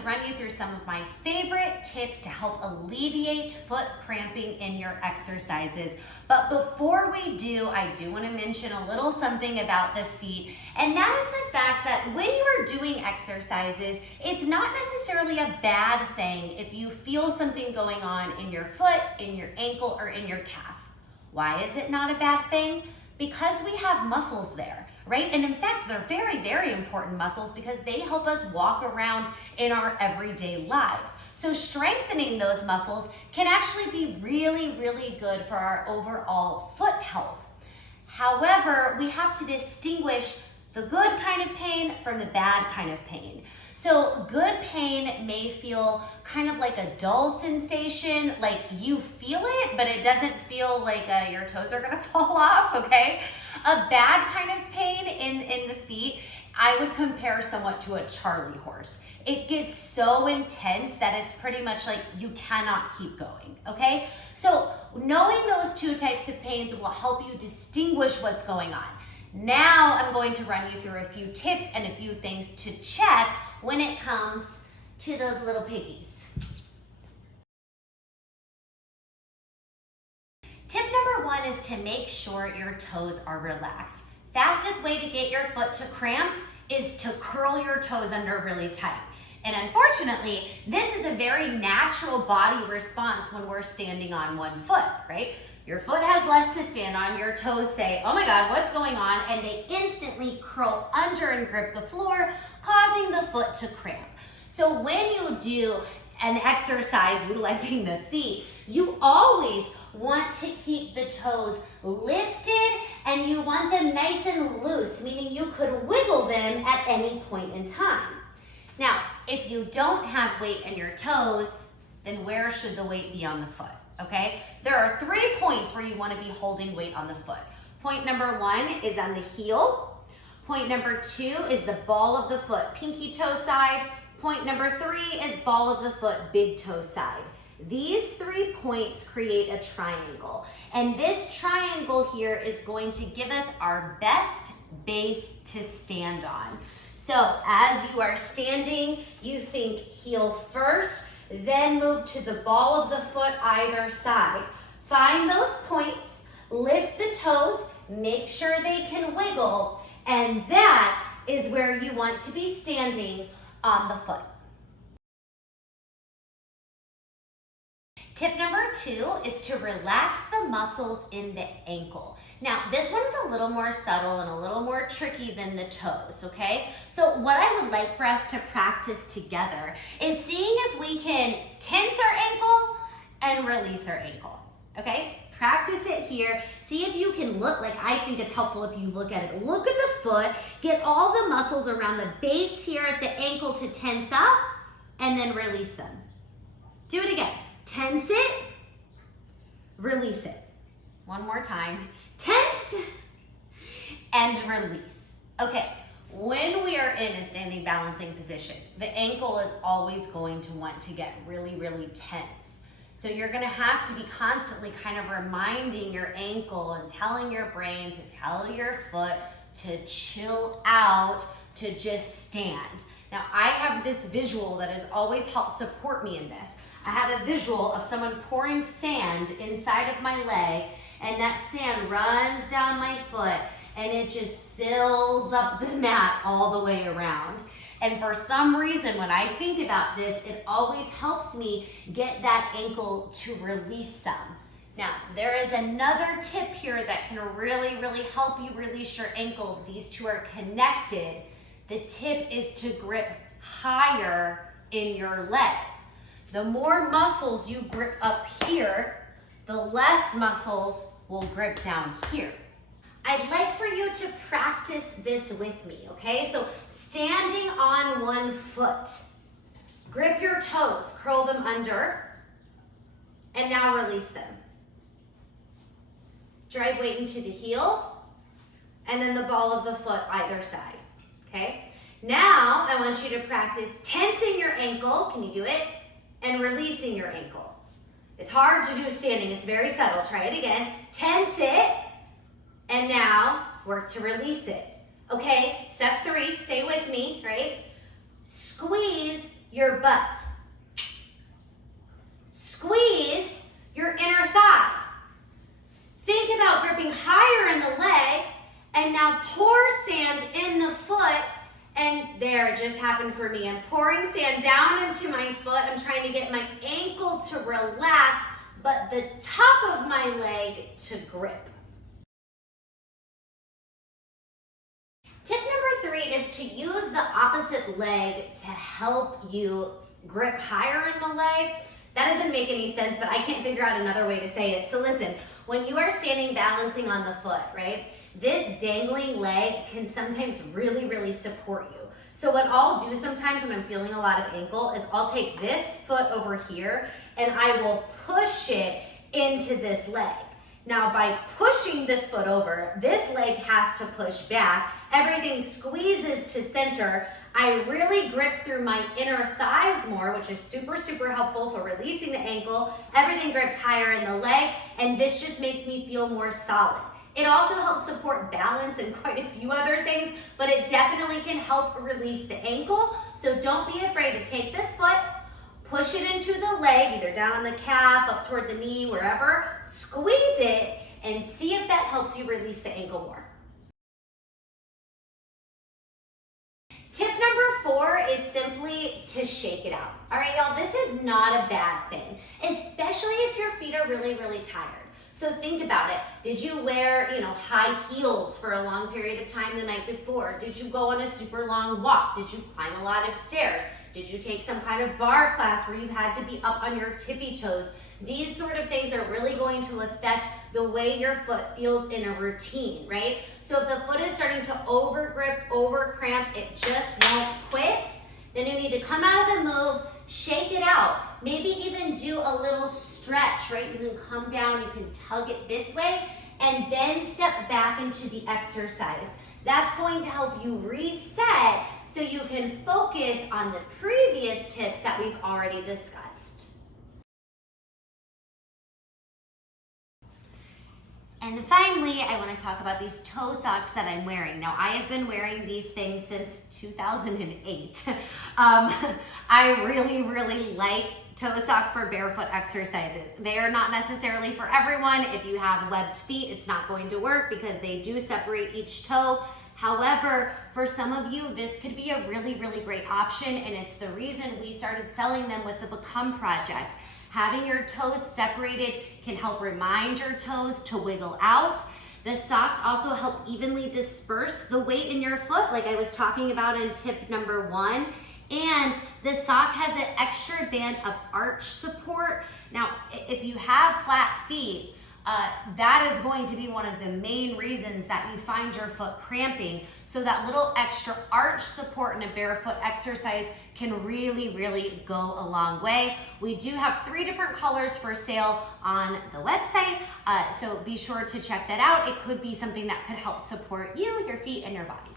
to run you through some of my favorite tips to help alleviate foot cramping in your exercises. But before we do, I do want to mention a little something about the feet, and that is the fact that when you are doing exercises, it's not necessarily a bad thing if you feel something going on in your foot, in your ankle, or in your calf. Why is it not a bad thing? Because we have muscles there, right? And in fact, they're very, very important muscles because they help us walk around in our everyday lives. So strengthening those muscles can actually be really, really good for our overall foot health. However, we have to distinguish the good kind of pain from the bad kind of pain. So good pain may feel kind of like a dull sensation, like you feel it, but it doesn't feel like your toes are gonna fall off, okay? A bad kind of pain in the feet, I would compare somewhat to a Charlie horse. It gets so intense that it's pretty much like you cannot keep going, okay? So knowing those two types of pains will help you distinguish what's going on. Now I'm going to run you through a few tips and a few things to check when it comes to those little piggies. Tip number one is to make sure your toes are relaxed. Fastest way to get your foot to cramp is to curl your toes under really tight. And unfortunately, this is a very natural body response when we're standing on one foot, right? Your foot has less to stand on, your toes say, oh my God, what's going on? And they instantly curl under and grip the floor, causing the foot to cramp. So when you do an exercise utilizing the feet, you always want to keep the toes lifted and you want them nice and loose, meaning you could wiggle them at any point in time. Now, if you don't have weight in your toes, then where should the weight be on the foot? Okay, there are 3 points where you want to be holding weight on the foot. Point number one is on the heel. Point number two is the ball of the foot, pinky toe side. Point number three is ball of the foot, big toe side. These 3 points create a triangle. And this triangle here is going to give us our best base to stand on. So as you are standing, you think heel first, then move to the ball of the foot either side. Find those points, lift the toes, make sure they can wiggle, and that is where you want to be standing on the foot. Tip number two is to relax the muscles in the ankle. Now, this one is a little more subtle and a little more tricky than the toes, okay? So what I would like for us to practice together is seeing if we can tense our ankle and release our ankle, okay? Practice it here. See if you can look, like I think it's helpful if you look at it. Look at the foot, get all the muscles around the base here at the ankle to tense up, and then release them. Do it again. Tense it, release it. One more time. Tense and release. Okay, when we are in a standing balancing position, the ankle is always going to want to get really, really tense. So you're gonna have to be constantly kind of reminding your ankle and telling your brain to tell your foot to chill out, to just stand. Now I have this visual that has always helped support me in this. I have a visual of someone pouring sand inside of my leg, and that sand runs down my foot and it just fills up the mat all the way around. And for some reason, when I think about this, it always helps me get that ankle to release some. Now, there is another tip here that can really, really help you release your ankle. These two are connected. The tip is to grip higher in your leg. The more muscles you grip up here, the less muscles will grip down here. I'd like for you to practice this with me, okay? So standing on one foot, grip your toes, curl them under, and now release them. Drive weight into the heel, and then the ball of the foot either side, okay? Now I want you to practice tensing your ankle, can you do it? And releasing your ankle. It's hard to do standing, it's very subtle. Try it again. Tense it, and now work to release it. Okay, step 3, stay with me, right? Squeeze your butt. Squeeze your inner thigh. Think about gripping higher in the leg, and now pour sand in the foot, and there, it just happened for me. I'm pouring sand down into my foot. I'm trying to get my ankle to relax, but the top of my leg to grip. Tip number 3 is to use the opposite leg to help you grip higher in the leg. That doesn't make any sense, but I can't figure out another way to say it. So listen, when you are standing balancing on the foot, right, this dangling leg can sometimes really, really support you. So what I'll do sometimes when I'm feeling a lot of ankle is I'll take this foot over here and I will push it into this leg. Now by pushing this foot over, this leg has to push back. Everything squeezes to center. I really grip through my inner thighs more, which is super, super helpful for releasing the ankle. Everything grips higher in the leg, and this just makes me feel more solid. It also helps support balance and quite a few other things, but it definitely can help release the ankle. So don't be afraid to take this foot, push it into the leg, either down on the calf, up toward the knee, wherever, squeeze it, and see if that helps you release the ankle more. Tip number 4 is simply to shake it out. All right, y'all, this is not a bad thing, especially if your feet are really, really tired. So think about it. Did you wear, high heels for a long period of time the night before? Did you go on a super long walk? Did you climb a lot of stairs? Did you take some kind of bar class where you had to be up on your tippy toes? These sort of things are really going to affect the way your foot feels in a routine, right? So if the foot is starting to overgrip, overcramp, it just won't quit, then you need to come out of the move, shake it out. Maybe even do a little stretch, right? You can come down, you can tug it this way, and then step back into the exercise. That's going to help you reset so you can focus on the previous tips that we've already discussed. And finally, I want to talk about these toe socks that I'm wearing. Now, I have been wearing these things since 2008. I really, really like toe socks for barefoot exercises. They are not necessarily for everyone. If you have webbed feet, it's not going to work because they do separate each toe. However, for some of you, this could be a really, really great option, and it's the reason we started selling them with the Become project. Having your toes separated can help remind your toes to wiggle out. The socks also help evenly disperse the weight in your foot, like I was talking about in tip number 1. And the sock has an extra band of arch support. Now, if you have flat feet, that is going to be one of the main reasons that you find your foot cramping. So that little extra arch support in a barefoot exercise can really, really go a long way. We do have 3 different colors for sale on the website, so be sure to check that out. It could be something that could help support you, your feet, and your body.